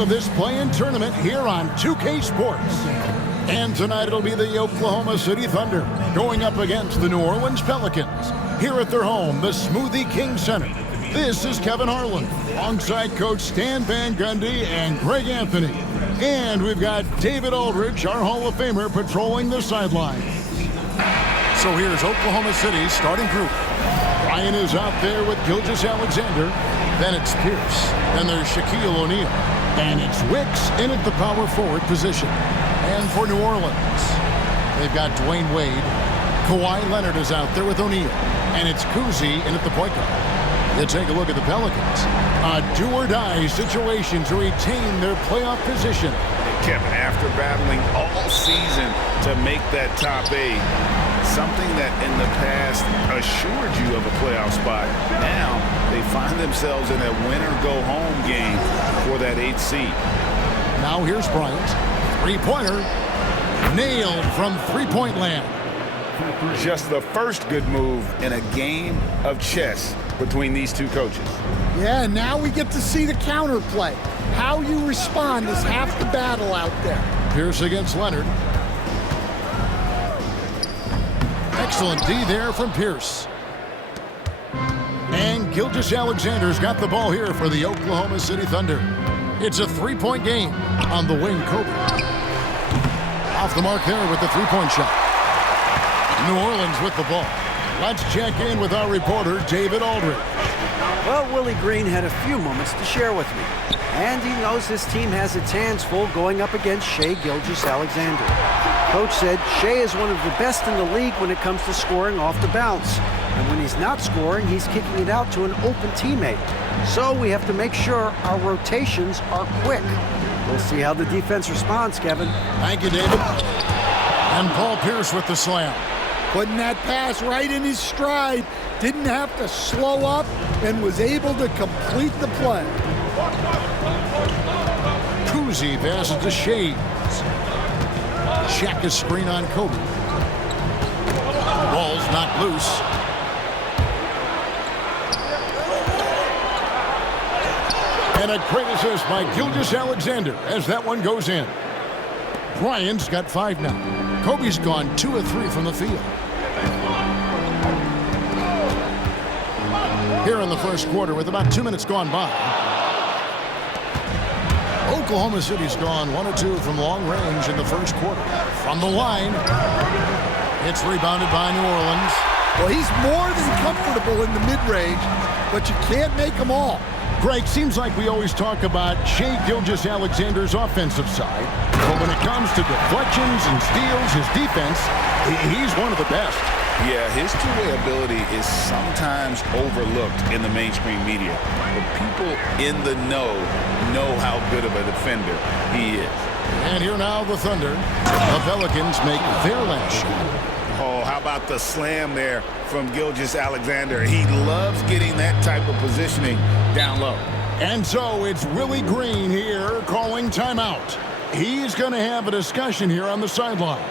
of this play-in tournament here on 2K Sports. And tonight it'll be the Oklahoma City Thunder going up against the New Orleans Pelicans here at their home, the Smoothie King Center. This is Kevin Harlan alongside Coach Stan Van Gundy and Greg Anthony. And we've got David Aldridge, our Hall of Famer, patrolling the sidelines. So here's Oklahoma City's starting group. Ryan is out there with Gilgeous-Alexander. Then it's Pierce. Then there's Shaquille O'Neal. And it's Wicks in at the power forward position. And for New Orleans, they've got Dwayne Wade. Kawhi Leonard is out there with O'Neal. And it's Kuzi in at the point guard. You take a look at the Pelicans. A do-or-die situation to retain their playoff position. Kevin, after battling all season to make that top 8, something that in the past assured you of a playoff spot, now they find themselves in a win-or-go-home game for that 8th seed. Now here's Bryant. Three-pointer. Nailed from three-point land. Just the first good move in a game of chess between these two coaches. Yeah, now we get to see the counterplay. How you respond is half the battle out there. Pierce against Leonard. Excellent D there from Pierce. And Gilgeous-Alexander's got the ball here for the Oklahoma City Thunder. It's a three-point game on the wing. Kobe. Off the mark there with the three-point shot. New Orleans with the ball. Let's check in with our reporter, David Aldridge. Well, Willie Green had a few moments to share with me. And he knows his team has its hands full going up against Shai Gilgeous-Alexander. Coach said Shai is one of the best in the league when it comes to scoring off the bounce. And when he's not scoring, he's kicking it out to an open teammate. So we have to make sure our rotations are quick. We'll see how the defense responds, Kevin. Thank you, David. And Paul Pierce with the slam. Putting that pass right in his stride. Didn't have to slow up and was able to complete the play. Kuzi passes to Shades. Check his screen on Kobe. Ball's not loose. And a great assist by Gilgeous-Alexander as that one goes in. Bryant's got 5 now. Kobe's gone 2 of 3 from the field. Here in the first quarter with about 2 minutes gone by. Oklahoma City's gone 1 of 2 from long range in the first quarter. From the line, it's rebounded by New Orleans. Well, he's more than comfortable in the mid-range, but you can't make them all. Greg, seems like we always talk about Shai Gilgeous-Alexander's offensive side, but when it comes to deflections and steals, his defense, he's one of the best. Yeah, his two-way ability is sometimes overlooked in the mainstream media, but people in the know how good of a defender he is. And here now the Thunder. The Pelicans make their last shot. Oh, how about the slam there from Gilgeous-Alexander? He loves getting that type of positioning down low. And so it's Willie Green here calling timeout. He's going to have a discussion here on the sideline.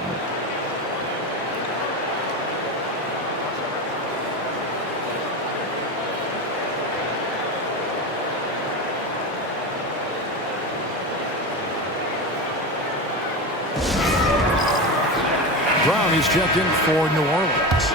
Brown, he's checked in for New Orleans.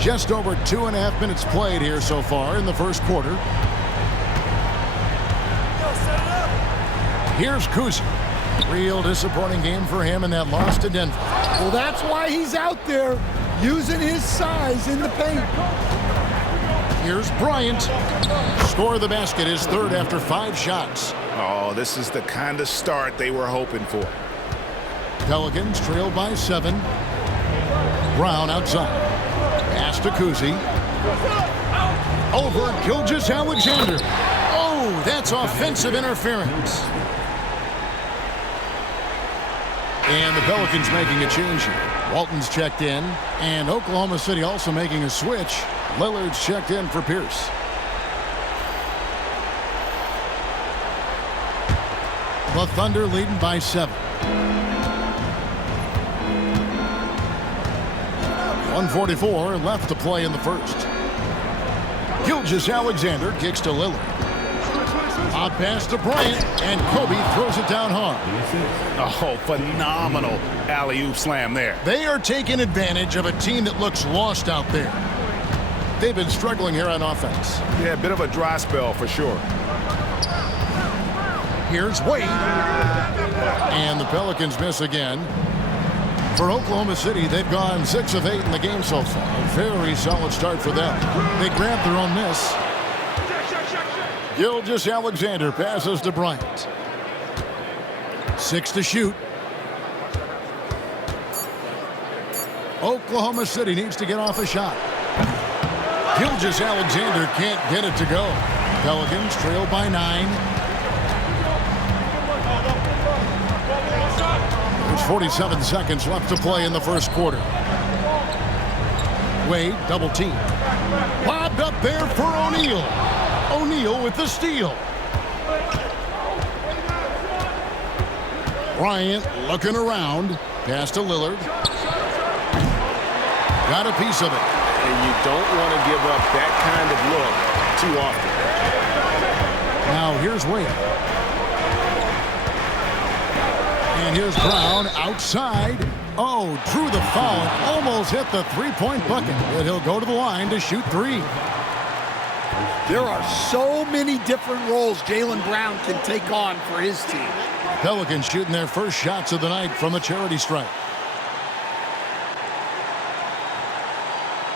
Just over 2.5 minutes played here so far in the first quarter. Here's Kuzi. Real disappointing game for him in that loss to Denver. Well, that's why he's out there using his size in the paint. Here's Bryant. Score the basket, his third after 5 shots. Oh, this is the kind of start they were hoping for. Pelicans trailed by 7. Brown outside. Pass to Kuzi. Over Gilgeous-Alexander. Oh, that's offensive interference. And the Pelicans making a change here. Walton's checked in, and Oklahoma City also making a switch. Lillard's checked in for Pierce. The Thunder leading by 7. 1:44 left to play in the first. Gilgeous-Alexander kicks to Lillard. Hot pass to Bryant, and Kobe throws it down hard. Oh, phenomenal alley-oop slam there. They are taking advantage of a team that looks lost out there. They've been struggling here on offense. Yeah, a bit of a dry spell for sure. Here's Wade. And the Pelicans miss again. For Oklahoma City, they've gone 6 of 8 in the game so far. A very solid start for them. They grabbed their own miss. Gilgeous-Alexander passes to Bryant. 6 to shoot. Oklahoma City needs to get off a shot. Gilgeous-Alexander can't get it to go. Pelicans trail by 9. There's 47 seconds left to play in the first quarter. Wade, double team. Lobbed up there for O'Neal. O'Neal with the steal. Bryant looking around. Pass to Lillard. Got a piece of it. And you don't want to give up that kind of look too often. Now here's Wade. And here's Brown outside. Oh, drew the foul and almost hit the three-point bucket. But he'll go to the line to shoot 3. There are so many different roles Jaylen Brown can take on for his team. Pelicans shooting their first shots of the night from the charity stripe.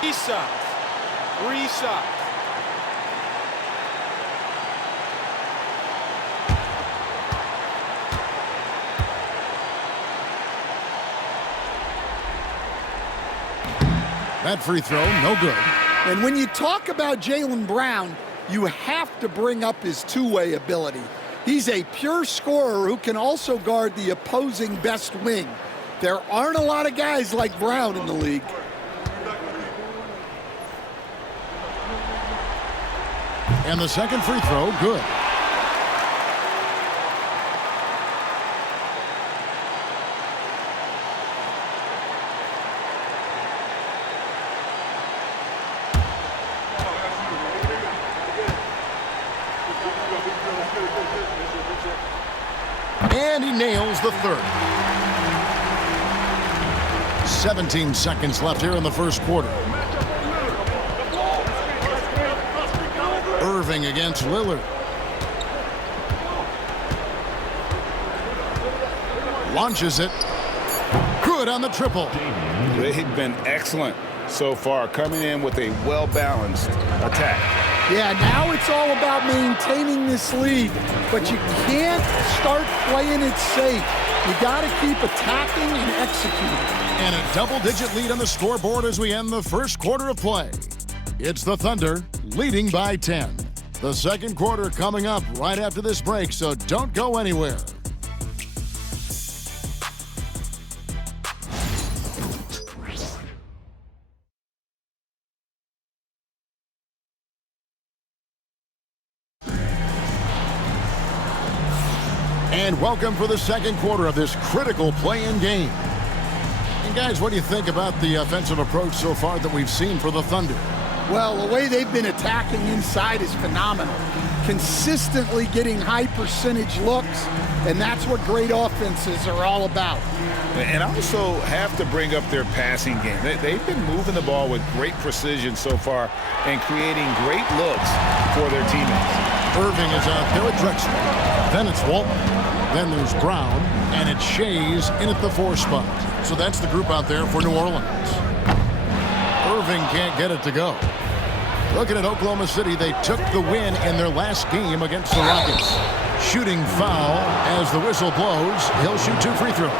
3 shots. 3 shots. That free throw, no good. And when you talk about Jaylen Brown, you have to bring up his two-way ability. He's a pure scorer who can also guard the opposing best wing. There aren't a lot of guys like Brown in the league. And the second free throw, good. And he nails the third. 17 seconds left here in the first quarter. Irving against Lillard. Launches it. Good on the triple. They've been excellent so far, coming in with a well-balanced attack. Yeah, now it's all about maintaining this lead, but you can't start playing it safe. You got to keep attacking and executing. And a double-digit lead on the scoreboard as we end the first quarter of play. It's the Thunder leading by 10. The second quarter coming up right after this break, so don't go anywhere. And welcome for the second quarter of this critical play-in game. And guys, what do you think about the offensive approach so far that we've seen for the Thunder? Well, the way they've been attacking inside is phenomenal. Consistently getting high percentage looks, and that's what great offenses are all about. And also have to bring up their passing game. They've been moving the ball with great precision so far and creating great looks for their teammates. Irving is out there at Drexler. Then it's Walton. Then there's Brown. And it's Shea's in at the 4 spot. So that's the group out there for New Orleans. Irving can't get it to go. Looking at Oklahoma City, they took the win in their last game against the Rockets. Shooting foul as the whistle blows. He'll shoot 2 free throws.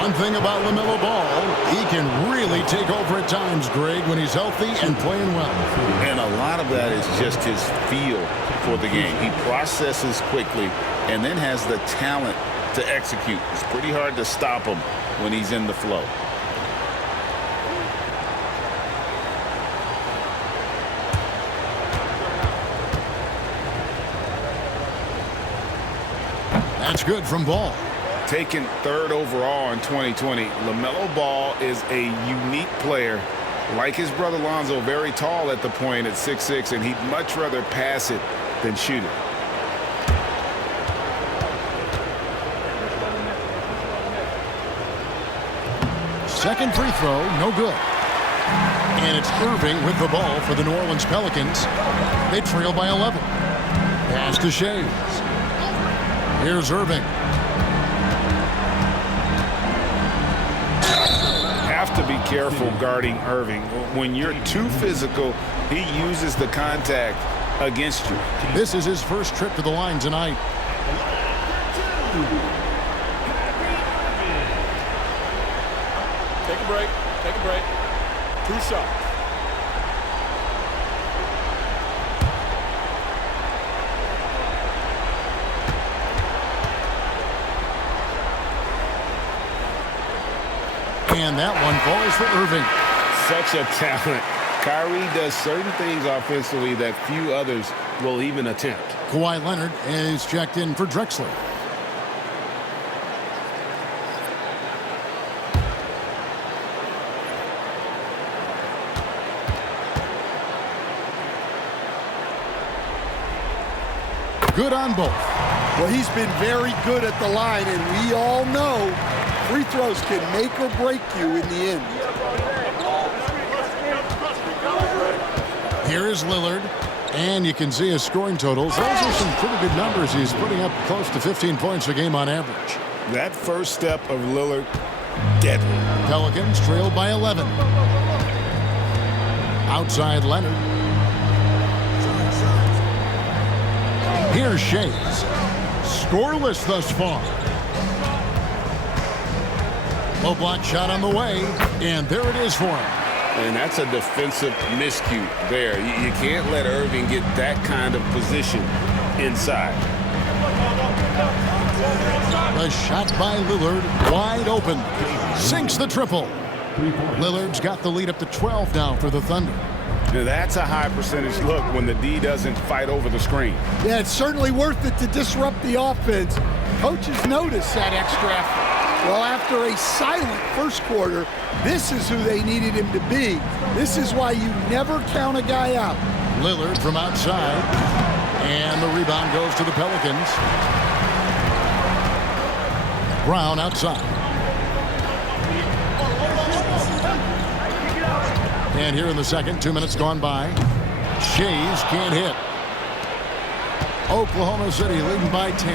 One thing about LaMelo Ball, he can really take over at times, Greg, when he's healthy and playing well. And a lot of that is just his feel for the game. He processes quickly and then has the talent to execute. It's pretty hard to stop him when he's in the flow. That's good from Ball. Taken third overall in 2020, LaMelo Ball is a unique player. Like his brother Lonzo, very tall at the point at 6'6", and he'd much rather pass it than shoot it. Second free throw, no good. And it's Irving with the ball for the New Orleans Pelicans. They trail by 11. Pass to Shea. Here's Irving. Have to be careful guarding Irving. When you're too physical, he uses the contact against you. This is his first trip to the line tonight. Take a break. Take a break. 2 shots. And that one falls for Irving. Such a talent. Kyrie does certain things offensively that few others will even attempt. Kawhi Leonard is checked in for Drexler. Good on both. Well, he's been very good at the line, and we all know free throws can make or break you in the end. Here is Lillard, and you can see his scoring totals. Those are some pretty good numbers. He's putting up close to 15 points a game on average. That first step of Lillard, deadly. Pelicans trail by 11. Outside Leonard. Here's Shays. Scoreless thus far. Low block shot on the way, and there it is for him. And that's a defensive miscue there. You can't let Irving get that kind of position inside. The shot by Lillard, wide open. Sinks the triple. Lillard's got the lead up to 12 now for the Thunder. Now that's a high percentage look when the D doesn't fight over the screen. Yeah, it's certainly worth it to disrupt the offense. Coaches notice that extra effort. Well, after a silent first quarter, this is who they needed him to be. This is why you never count a guy out. Lillard from outside, and the rebound goes to the Pelicans. Brown outside. And here in the second, 2 minutes gone by. Shays can't hit. Oklahoma City leading by 10.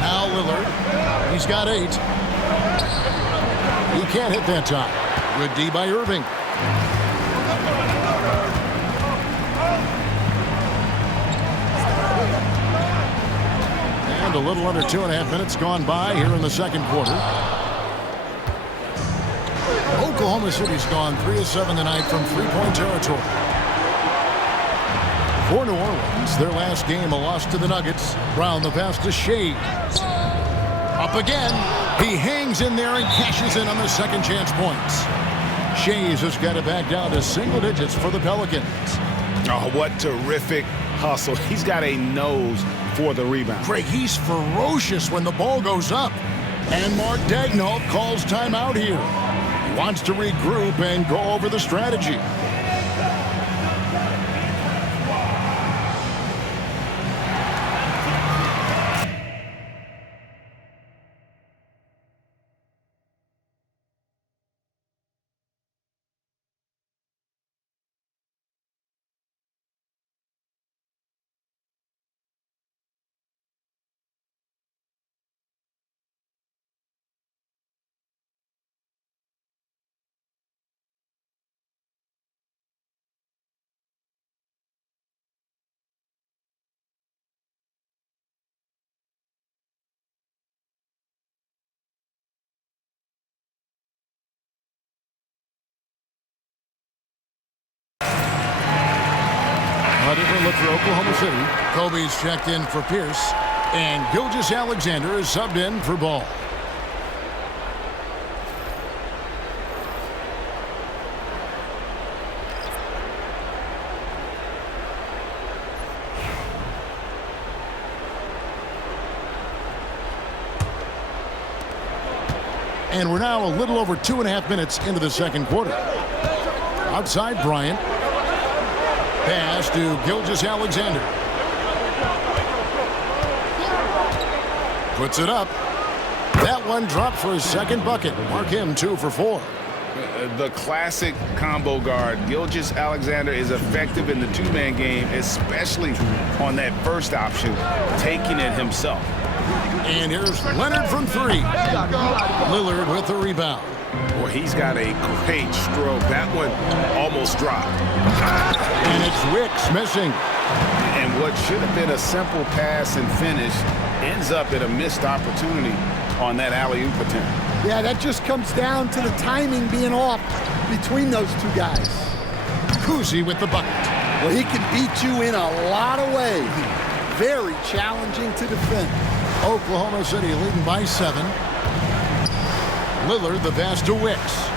Now Lillard. He's got 8. He can't hit that time. Good D by Irving. And a little under 2.5 minutes gone by here in the second quarter. Oklahoma City's gone 3 of 7 tonight from three-point territory. For New Orleans, their last game, a loss to the Nuggets. Brown the pass to Shea. Up again. He hangs in there and cashes in on the second chance points. Shays has got it back down to single digits for the Pelicans. Oh, what terrific hustle. He's got a nose for the rebound. Craig, he's ferocious when the ball goes up. And Mark Daigneault calls timeout here. He wants to regroup and go over the strategy. a different look for Oklahoma City. Kobe's checked in for Pierce. And Gilgeous-Alexander is subbed in for Ball. And we're now a little over 2.5 minutes into the second quarter. Outside Bryant. Pass to Gilgeous-Alexander. Puts it up. That one dropped for his second bucket. Mark him 2 for 4. The classic combo guard. Gilgeous-Alexander is effective in the two-man game, especially on that first option, taking it himself. And here's Leonard from 3. Lillard with the rebound. Boy, he's got a great stroke. That one almost dropped. And it's Wicks missing. And what should have been a simple pass and finish ends up at a missed opportunity on that alley-oop attempt. Yeah, that just comes down to the timing being off between those two guys. Cousy with the bucket. Well, he can beat you in a lot of ways. Very challenging to defend. Oklahoma City leading by 7. Lillard the pass to Wicks.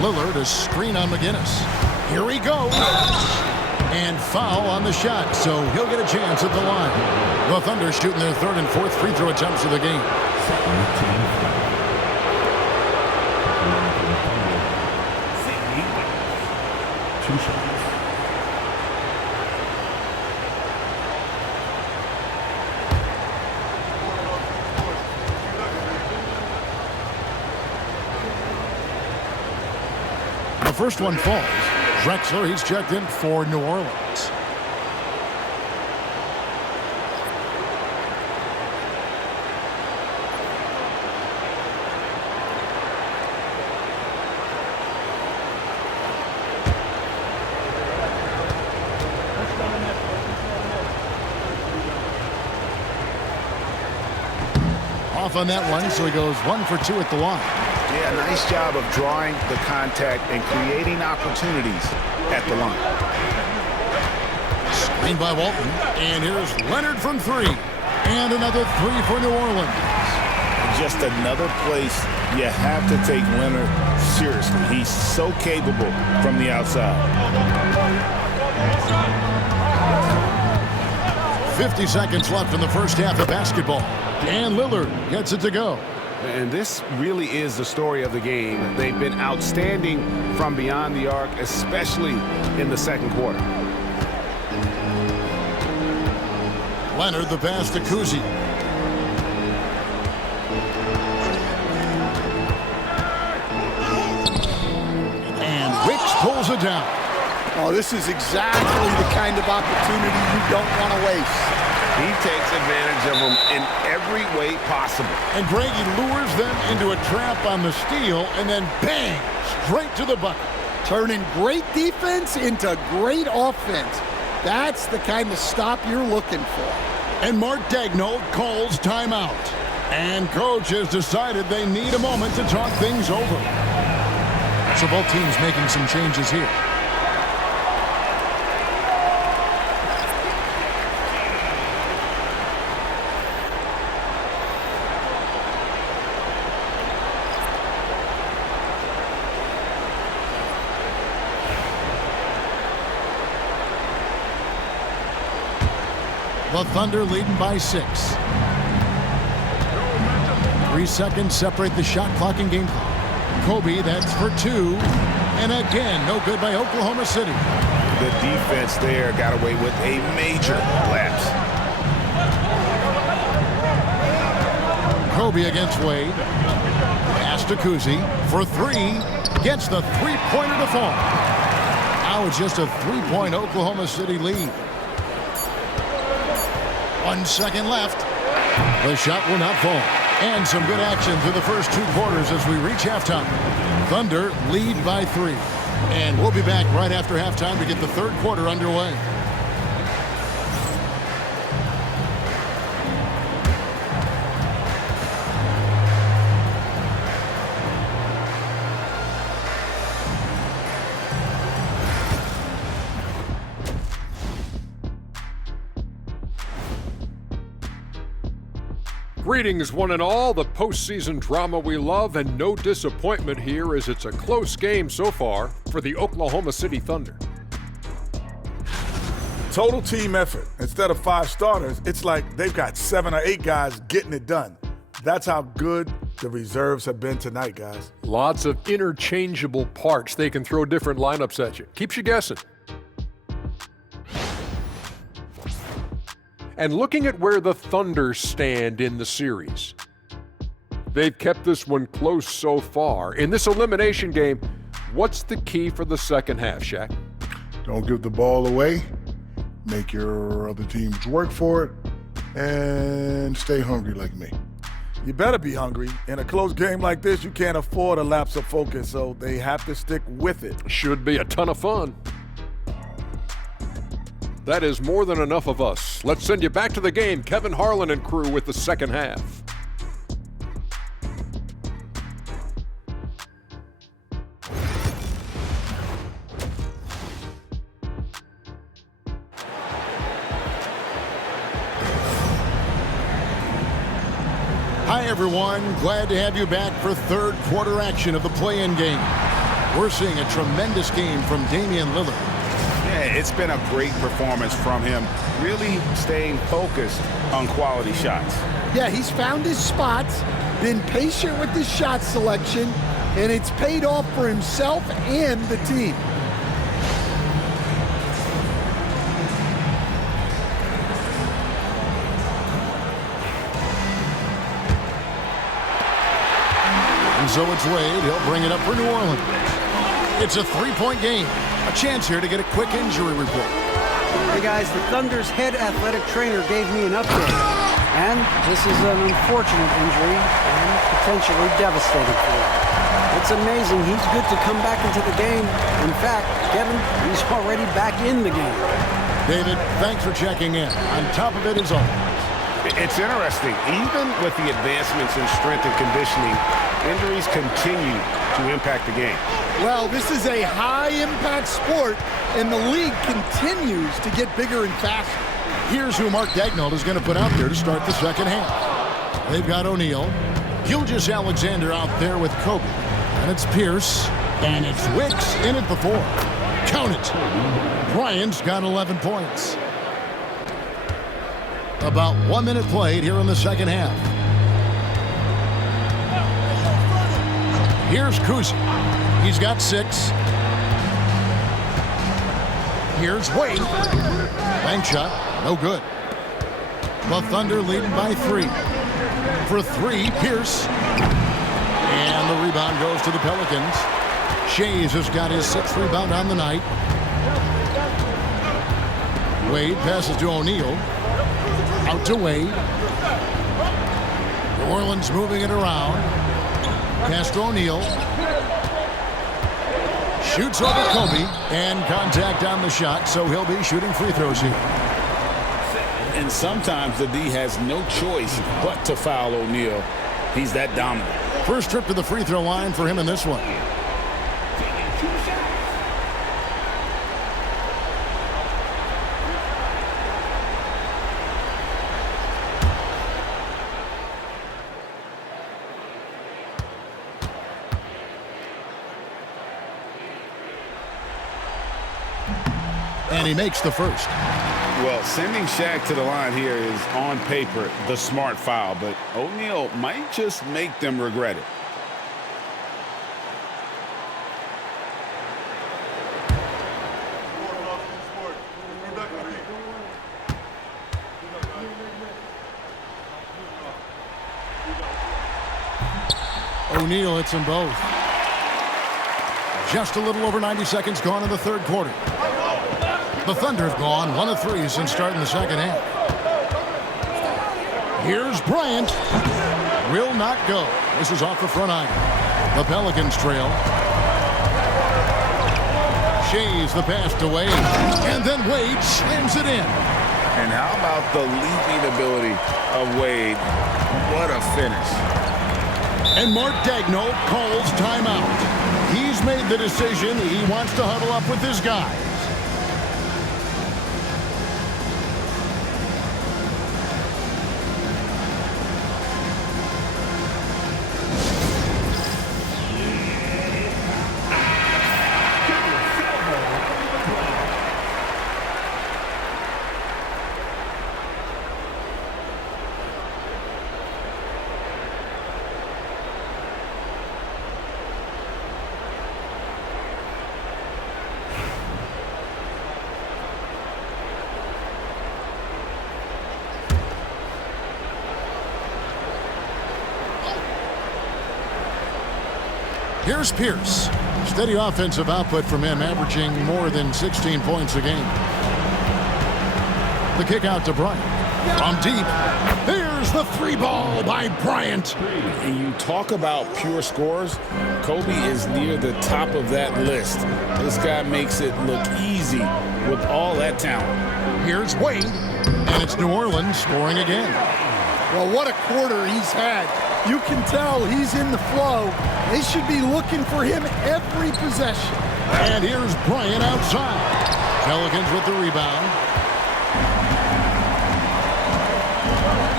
Lillard a screen on McGinnis. Here he goes. And foul on the shot, so he'll get a chance at the line. The Thunder shooting their 3rd and 4th free throw attempts of the game. Two shots. The first one falls. Drexler, he's checked in for New Orleans. Off on that one, so he goes 1 for 2 at the line. Yeah, nice job of drawing the contact and creating opportunities at the line. Screen by Walton. And here's Leonard from 3. And another 3 for New Orleans. Just another place you have to take Leonard seriously. He's so capable from the outside. 50 seconds left in the first half of basketball. And Lillard gets it to go. And this really is the story of the game. They've been outstanding from beyond the arc, especially in the second quarter. Leonard the pass to Cousy. And Wicks pulls it down. Oh, this is exactly the kind of opportunity you don't want to waste. He takes advantage of them in every way possible. And Greg, he lures them into a trap on the steal, and then bang, straight to the bucket. Turning great defense into great offense. That's the kind of stop you're looking for. And Mark Daigneault calls timeout. And coach has decided they need a moment to talk things over. So both teams making some changes here. The Thunder leading by 6. 3 seconds separate the shot clock and game clock. Kobe, that's for 2. And again, no good by Oklahoma City. The defense there got away with a major lapse. Kobe against Wade. Pass to Cousy for 3. Gets the three-pointer to fall. Now it's just a 3-point Oklahoma City lead. 1 second left. The shot will not fall. And some good action through the first 2 quarters as we reach halftime. Thunder lead by 3. And we'll be back right after halftime to get the third quarter underway. Greetings, one and all. The postseason drama we love, and no disappointment here as it's a close game so far for the Oklahoma City Thunder. Total team effort. Instead of 5 starters, it's like they've got 7 or 8 guys getting it done. That's how good the reserves have been tonight, guys. Lots of interchangeable parts. They can throw different lineups at you. Keeps you guessing. And looking at where the Thunder stand in the series, they've kept this one close so far. In this elimination game, what's the key for the second half, Shaq? Don't give the ball away. Make your other teams work for it. And stay hungry like me. You better be hungry. In a close game like this, you can't afford a lapse of focus, so they have to stick with it. Should be a ton of fun. That is more than enough of us. Let's send you back to the game. Kevin Harlan and crew with the second half. Hi, everyone. Glad to have you back for third quarter action of the play-in game. We're seeing a tremendous game from Damian Lillard. Yeah, it's been a great performance from him, really staying focused on quality shots. Yeah, he's found his spots, been patient with his shot selection, and it's paid off for himself and the team. And so it's Wade. He'll bring it up for New Orleans. It's a 3-point game. A chance here to get a quick injury report. Hey guys, the Thunder's head athletic trainer gave me an update. And this is an unfortunate injury and potentially devastating for him. It's amazing he's good to come back into the game. In fact, Kevin, he's already back in the game. David, thanks for checking in. On top of it as always. It's interesting. Even with the advancements in strength and conditioning, injuries continue to impact the game. Well, this is a high-impact sport, and the league continues to get bigger and faster. Here's who Mark Daigneault is going to put out there to start the second half. They've got O'Neal, Gilgeous-Alexander out there with Kobe, and it's Pierce, and it's Wicks in at the 4. Count it. Bryant's got 11 points. About 1 minute played here in the second half. Here's Kuzi. He's got 6. Here's Wade. Bank shot, no good. The Thunder leading by 3. For 3, Pierce. And the rebound goes to the Pelicans. Shays has got his 6th rebound on the night. Wade passes to O'Neal. Out to Wade. New Orleans moving it around. Pass to O'Neal. Shoots over Kobe, and contact on the shot, so he'll be shooting free throws here. And sometimes the D has no choice but to foul O'Neal. He's that dominant. First trip to the free throw line for him in this one. And he makes the first. Well, sending Shaq to the line here is, on paper, the smart foul, but O'Neal might just make them regret it. O'Neal hits them both. Just a little over 90 seconds gone in the third quarter. The Thunder have gone 1 of 3 since starting the second half. Here's Bryant. Will not go. This is off the front iron. The Pelicans trail. Shays the pass to Wade. And then Wade slams it in. And how about the leaping ability of Wade? What a finish. And Mark Daigneault calls timeout. He's made the decision. He wants to huddle up with his guys. Here's Pierce. Steady offensive output from him, averaging more than 16 points a game. The kick out to Bryant. From deep, there's the three ball by Bryant. And you talk about pure scores, Kobe is near the top of that list. This guy makes it look easy with all that talent. Here's Wade, and it's New Orleans scoring again. Well, what a quarter he's had. You can tell he's in the flow. They should be looking for him every possession. And here's Bryant outside. Pelicans with the rebound.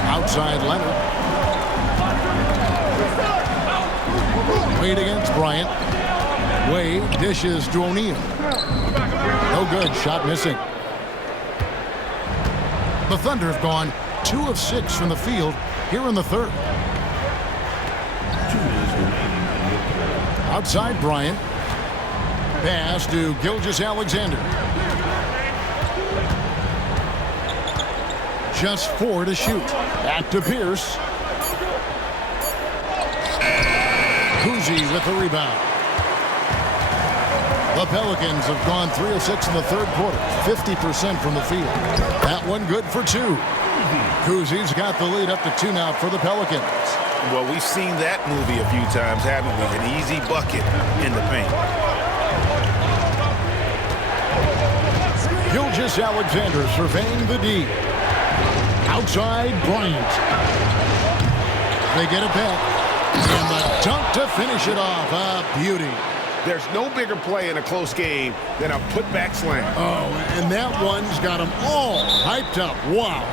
Outside Leonard. Wade against Bryant. Wade dishes to O'Neal. No good. Shot missing. The Thunder have gone 2 of 6 from the field here in the third. Outside Bryant. Pass to Gilgeous-Alexander. Just 4 to shoot. Back to Pierce. Kuzi with the rebound. The Pelicans have gone 3 of 6 in the third quarter. 50% from the field. That one good for 2. Kuzi's got the lead up to 2 now for the Pelicans. Well, we've seen that movie a few times, haven't we? An easy bucket in the paint. Gilgeous-Alexander surveying the D. Outside Bryant. They get it back. And the dunk to finish it off. A beauty. There's no bigger play in a close game than a putback slam. Oh, and that one's got them all hyped up. Wow.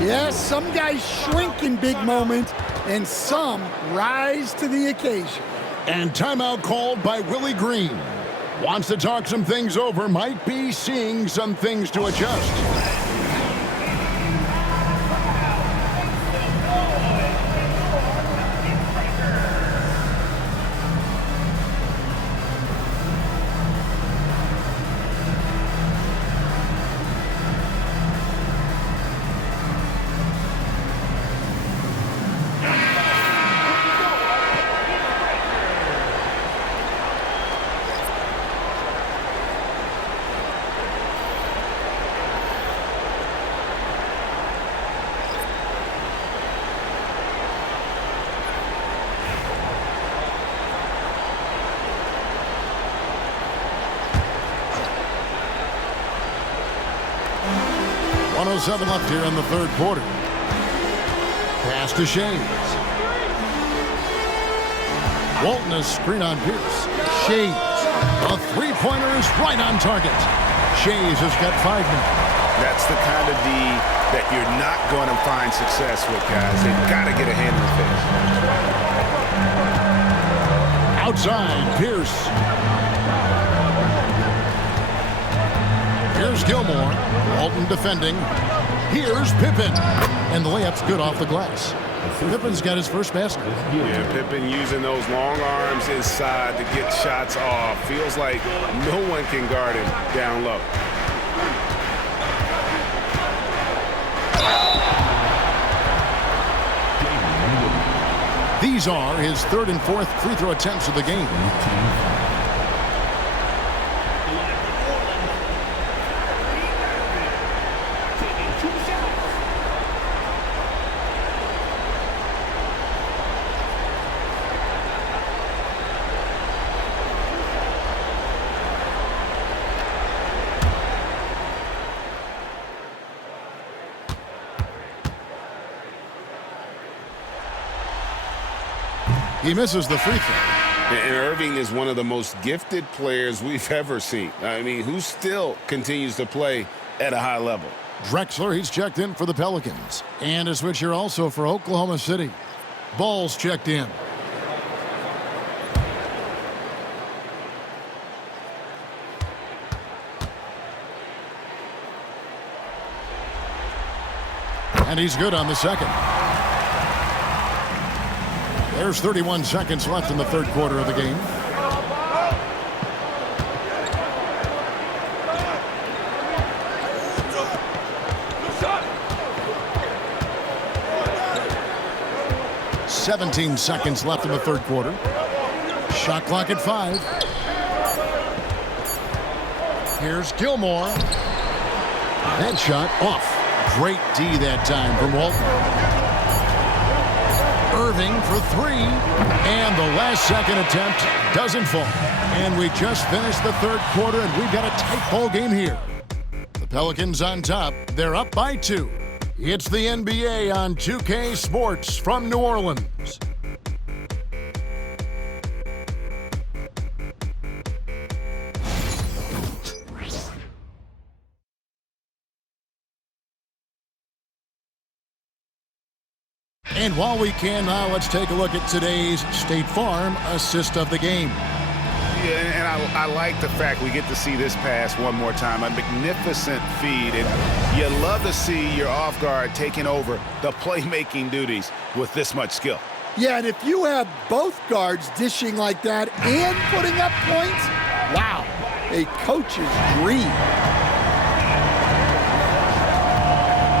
Yes, some guys shrink in big moments, and some rise to the occasion. And timeout called by Willie Green. Wants to talk some things over. Might be seeing some things to adjust. .107 left here in the third quarter. Pass to Shays. Walton a screen on Pierce. Shays. A three-pointer is right on target. Shays has got 5 now. That's the kind of D that you're not going to find success with, guys. They've got to get a hand in the face. Outside, Pierce. Here's Gilmore. Walton defending. Here's Pippen. And the layup's good off the glass. Pippen's got his first basket. Yeah, Pippen using those long arms inside to get shots off. Feels like no one can guard him down low. These are his third and fourth free throw attempts of the game. He misses the free throw. And Irving is one of the most gifted players we've ever seen. I mean, who still continues to play at a high level. Drexler, he's checked in for the Pelicans. And a switch here also for Oklahoma City. Ball's checked in. And he's good on the second. There's 31 seconds left in the third quarter of the game. ...17 seconds left in the third quarter. Shot clock at 5. Here's Gilmore. That shot off. Great D that time from Walton. Irving for 3. And the last second attempt doesn't fall. And we just finished the third quarter, and we've got a tight ball game here. The Pelicans on top. They're up by 2. It's the NBA on 2K Sports from New Orleans. And while we can now, let's take a look at today's State Farm assist of the game. Yeah, and I like the fact we get to see this pass one more time. A magnificent feed, and you love to see your off guard taking over the playmaking duties with this much skill. Yeah, and if you have both guards dishing like that and putting up points, wow, a coach's dream.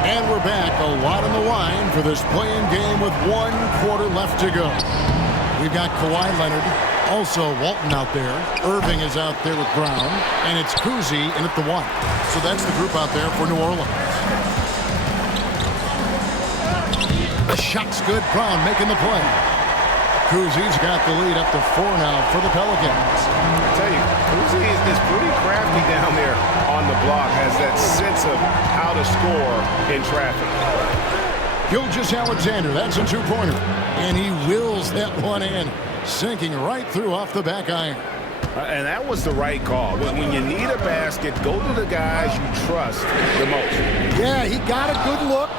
And we're back, a lot on the line for this play-in game with 1 quarter left to go. We've got Kawhi Leonard, also Walton out there. Irving is out there with Brown, and it's Kuzi in at the 1. So that's the group out there for New Orleans. The shot's good. Brown making the play. Kuzi's got the lead up to 4 now for the Pelicans. I tell you, Kuzi is pretty crafty down there on the block, has that sense of how to score in traffic. Gilgeous-Alexander, that's a 2-pointer. And he wills that one in, sinking right through off the back iron. And that was the right call. When you need a basket, go to the guys you trust the most. Yeah, he got a good look,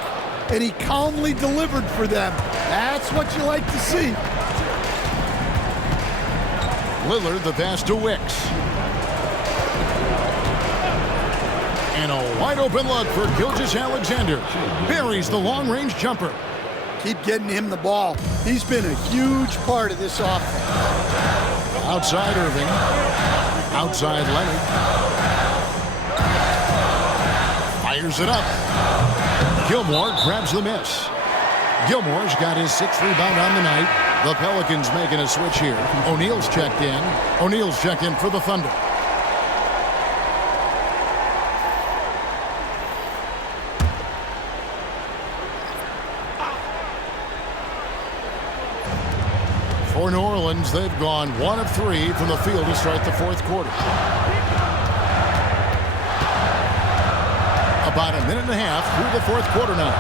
and he calmly delivered for them. That's what you like to see. Lillard, the pass to Wicks. And a wide-open look for Gilgeous-Alexander. Buries the long-range jumper. Keep getting him the ball. He's been a huge part of this offense. Outside Irving. Outside Leonard. Fires it up. Gilmore grabs the miss. Gilmore's got his 6th rebound on the night. The Pelicans making a switch here. O'Neal's checked in. O'Neal's checked in for the Thunder. For New Orleans, they've gone 1 of 3 from the field to start the 4th quarter. About a minute and a half through the 4th quarter now.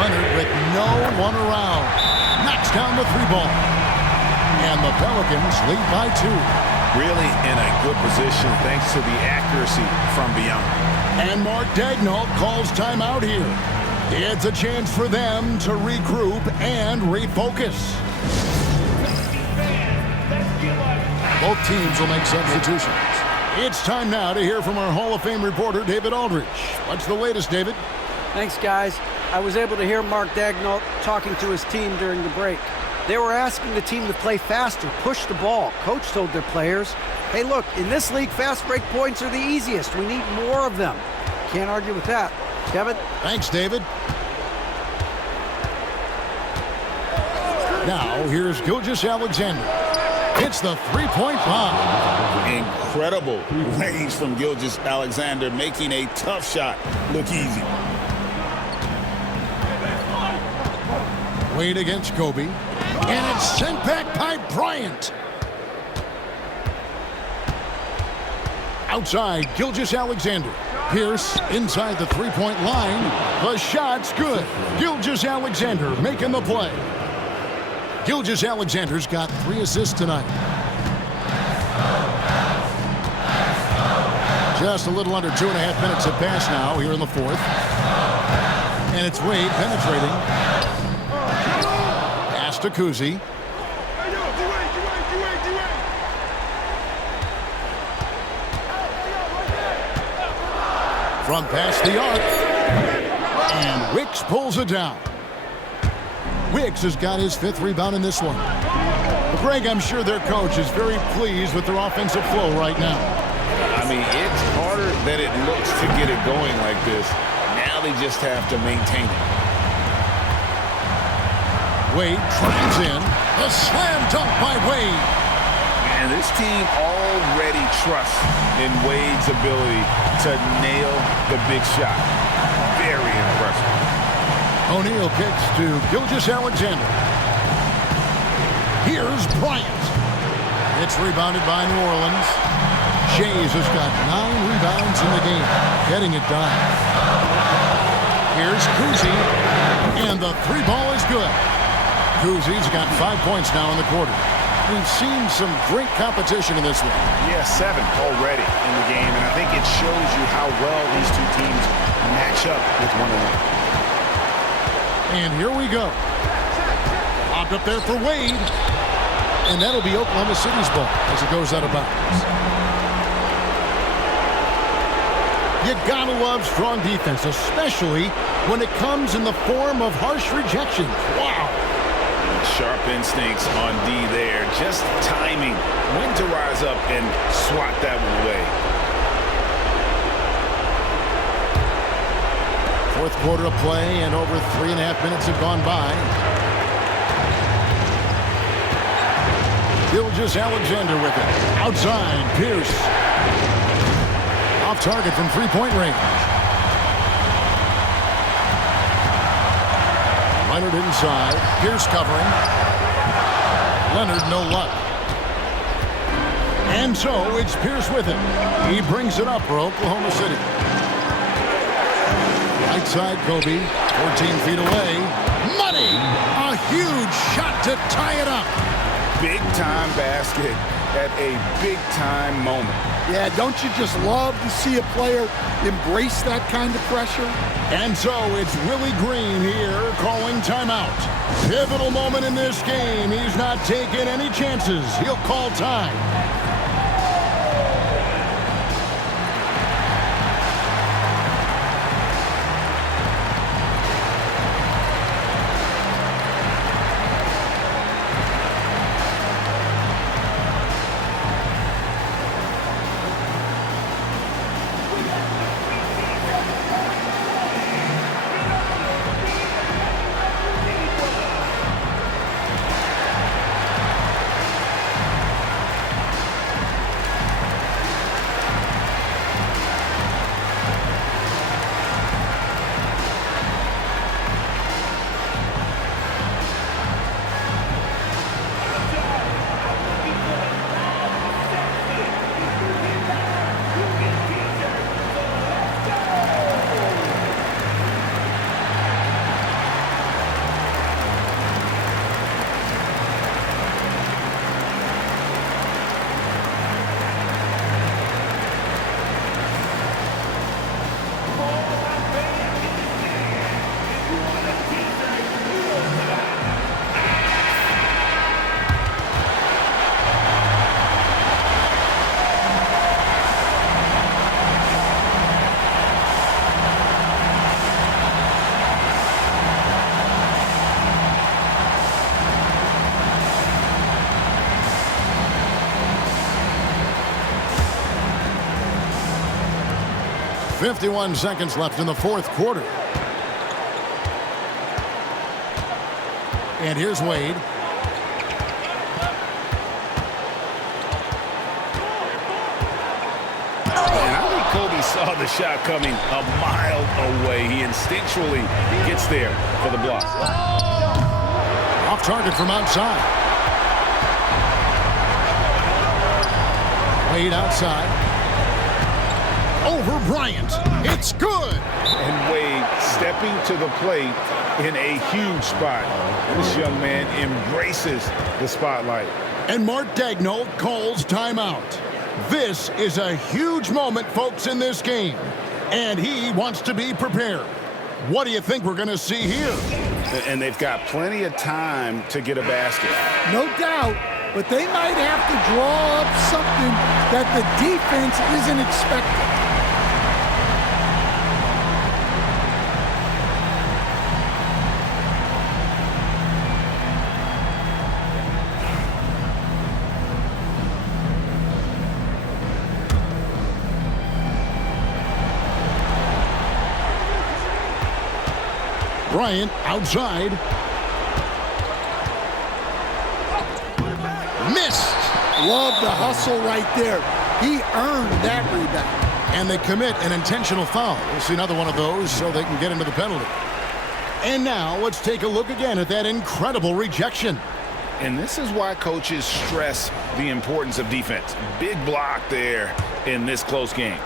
Leonard with no one around. Knocks down the 3-ball. And the Pelicans lead by 2. Really in a good position thanks to the accuracy from beyond. And Mark Daigneault calls timeout here. It's a chance for them to regroup and refocus. Both teams will make substitutions. It's time now to hear from our Hall of Fame reporter, David Aldridge. What's the latest, David? Thanks, guys. I was able to hear Mark Daigneault talking to his team during the break. They were asking the team to play faster, push the ball. Coach told their players, hey, look, in this league, fast break points are the easiest. We need more of them. Can't argue with that. Kevin? Thanks, David. Now, here's Gilgeous-Alexander. It's the 3-point bomb. Incredible range from Gilgeous-Alexander, making a tough shot look easy. Wade against Kobe. And it's sent back by Bryant. Outside, Gilgeous-Alexander. Pierce inside the 3-point line. The shot's good. Gilgeous-Alexander making the play. Gilgeous-Alexander's got 3 assists tonight. Just a little under 2.5 minutes have passed now here in the 4th. And it's Wade penetrating. Pass to Kuzi. From past the arc. And Wicks pulls it down. Wicks has got his 5th rebound in this one. But Greg, I'm sure their coach is very pleased with their offensive flow right now. I mean, it's harder than it looks to get it going like this. Now they just have to maintain it. Wade drives in. A slam dunk by Wade. And And this team already trusts in Wade's ability to nail the big shot. Very impressive. O'Neal kicks to Gilgeous-Alexander. Here's Bryant. It's rebounded by New Orleans. Shays has got 9 rebounds in the game, getting it done. Here's Kuzi, and the 3 ball is good. Kuzi's got 5 points now in the quarter. We've seen some great competition in this one. Yeah, 7 already in the game, and I think it shows you how well these two teams match up with one another. And here we go. Popped up there for Wade. And that'll be Oklahoma City's ball as it goes out of bounds. You gotta love strong defense, especially when it comes in the form of harsh rejections. Wow. Sharp instincts on D there. Just timing when to rise up and swat that one away. Fourth quarter of play, and over 3.5 minutes have gone by. Gilgeous-Alexander with it. Outside, Pierce. Off target from three-point range. Leonard inside. Pierce covering. Leonard, no luck. And so it's Pierce with it. He brings it up for Oklahoma City. Right side, Kobe. 14 feet away. Money! A huge shot to tie it up. Big-time basket at a big-time moment. Yeah, don't you just love to see a player embrace that kind of pressure? And so it's Willie Green here calling timeout. Pivotal moment in this game. He's not taking any chances. He'll call time. .51 seconds left in the fourth quarter. And here's Wade. And I think Kobe saw the shot coming a mile away. He instinctually gets there for the block. Off target from outside. Wade outside. Over Bryant. It's good. And Wade stepping to the plate in a huge spot. This young man embraces the spotlight. And Mark Daigneault calls timeout. This is a huge moment, folks, in this game. And he wants to be prepared. What do you think we're going to see here? And they've got plenty of time to get a basket. No doubt, but they might have to draw up something that the defense isn't expecting. Bryant outside. Missed. Love the hustle right there. He earned that rebound. And they commit an intentional foul. We'll see another one of those so they can get into the penalty. And now let's take a look again at that incredible rejection. And this is why coaches stress the importance of defense. Big block there in this close game.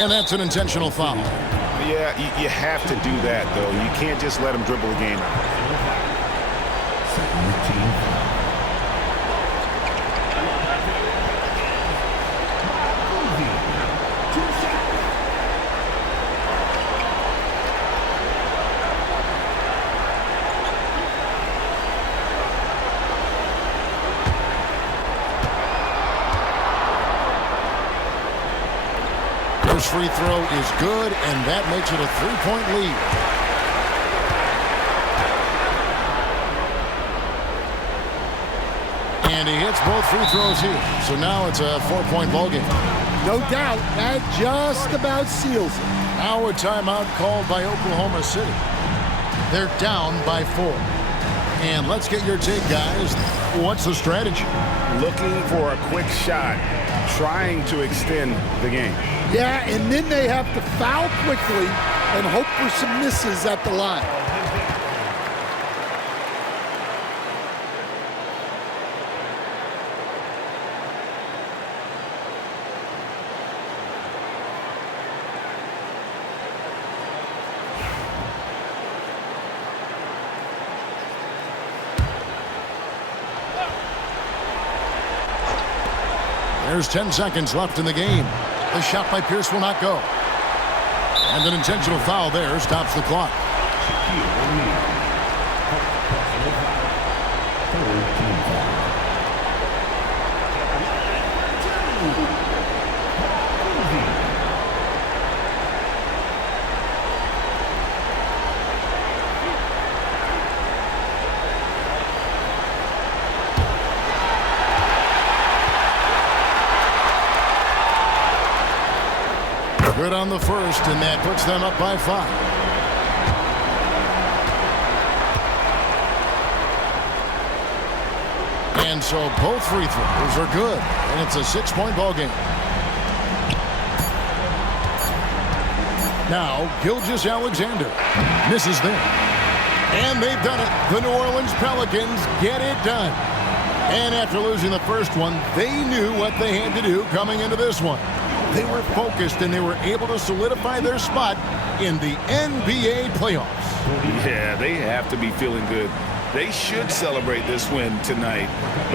And that's an intentional foul. Yeah, you have to do that, though. You can't just let them dribble the game out. First free throw is good, and that makes it a 3-point lead. And he hits both free throws here. So now it's a 4-point ball game. No doubt, that just about seals it. Now a timeout called by Oklahoma City. They're down by 4. And let's get your take, guys. What's the strategy? Looking for a quick shot, trying to extend the game. Yeah, and then they have to foul quickly and hope for some misses at the line. There's 10 seconds left in the game. The shot by Pierce will not go. And an intentional foul there stops the clock. Good on the first, and that puts them up by 5. And so both free throws are good, and it's a 6-point ball game. Now, Gilgeous-Alexander misses there. And they've done it. The New Orleans Pelicans get it done. And after losing the first one, they knew what they had to do coming into this one. They were focused, and they were able to solidify their spot in the NBA playoffs. Yeah, they have to be feeling good. They should celebrate this win tonight. But